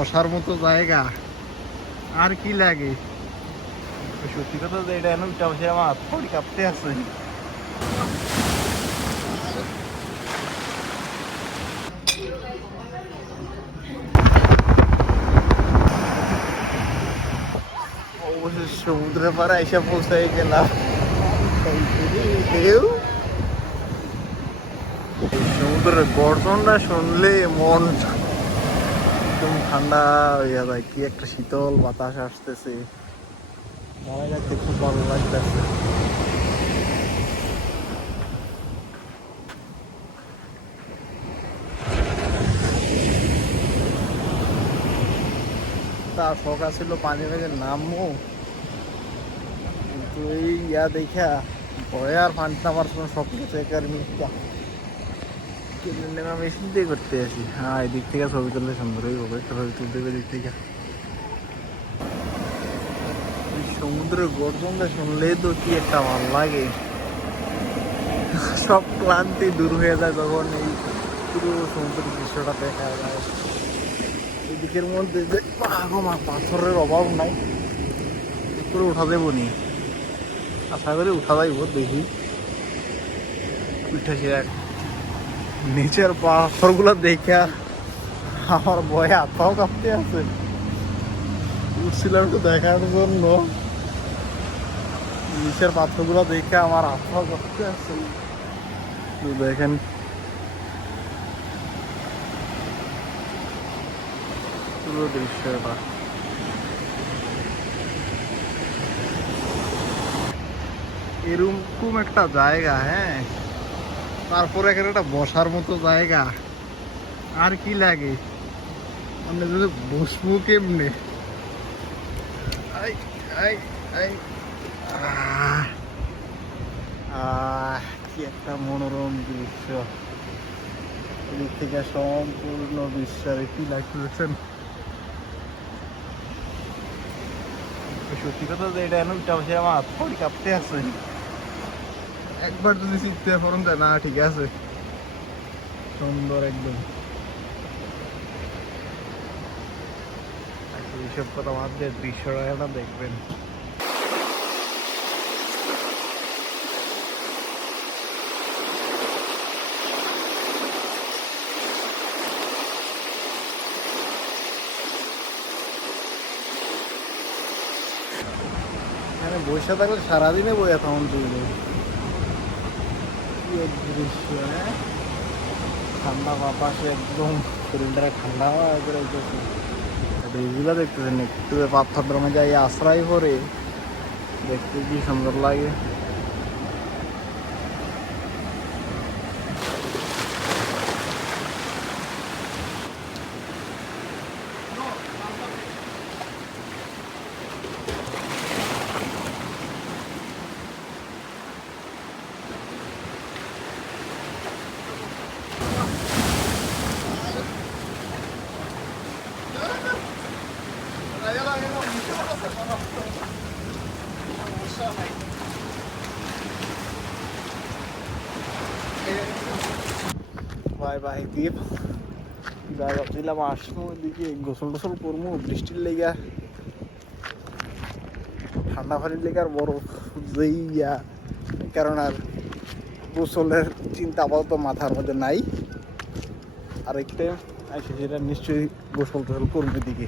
বসার মতো জায়গা। আর কি লাগে? সত্যি কথা যে এটা এনে উঠে আমার হাত পড়ি কাঁপতে আছে। সমুদ্রের পাড়ে এসে পৌঁছাই গেলাম। ঢেউ সমুদ্রের গর্জনটা শুনলে মন একদম ঠান্ডা হইয়া যায় কি একটা শীতল বাতাস আসতেছে। মনে যাচ্ছে খুব ভালো লাগতেছে। তার শখ আছিল পানি থেকে নামবো। কিন্তু এই ইয়া দেখা ভয়ে আর পানি নামার কোনো শখ গেছে একার মিথ্যা। মেশিন দিয়ে করতে আসি। হ্যাঁ এদিক থেকে ছবি তুললে সুন্দর হইব একটা ছবি তুলতে হবে এদিক থেকে। সমুদ্রের গর্জনটা শুনলেই তো কি একটা ভালো লাগে। সব ক্লান্তি দূর হয়ে যায় যখন এই পুরো সমুদ্রের দৃশ্যটা দেখা যায়। এদিকের মধ্যে যে পাথরের অভাব নাই। উপরে উঠা দেবো নি। আশা করি উঠা যাইব দেখি। উঠেছি এক নিচের পাথরগুলো দেখা আমার ভয়ে হাত পাও কাঁপতে আছে। উঠছিলাম একটু দেখার জন্য। নিচের পাথরগুলো দেখে আমার হাত পাও কাঁপতে আছে। দেখেন। পুরো দৃশ্যটা। এরকম একটা জায়গা হ্যাঁ? তারপরে এখানে একটা বসার মতো জায়গা। আর কি লাগে? আমরা যদি বসবো কেমনে? আই, আই, কি একটা মনোরম দৃশ্য। এদিক থেকে সম্পূর্ণ বিশ্বের কি লাগতেছেন? সত্যি কথা যে এটা এনে উঠে বসে আমার পড়ি কাঁপতে আছে। একবার যদি শিখতে পারেন না ঠিক আছে। সুন্দর একদম। আচ্ছা, এইসব কথা বাদ দিয়ে দৃশ্যটা একটা দেখবেন। বসে থাকলে সারাদিনে বইয়া থাকুন চলবে এক দৃশ্য ঠান্ডা বাতাসে একদম শরীরটা ঠান্ডা এইগুলো দেখতেছেন, একটু পাথর মধ্যে আশ্রয় করে, দেখতে কি সুন্দর লাগে। যা ভাবছিলাম আসব গোসল টোসল করব, বৃষ্টির ঠান্ডা পানির লেগে আর বরফ ইয়া কারণ আর গোসলের চিন্তা আপাতত মাথার মধ্যে নাই। আর একটা আইসে সেটা নিশ্চয়ই গোসল টোসল করব এদিকে।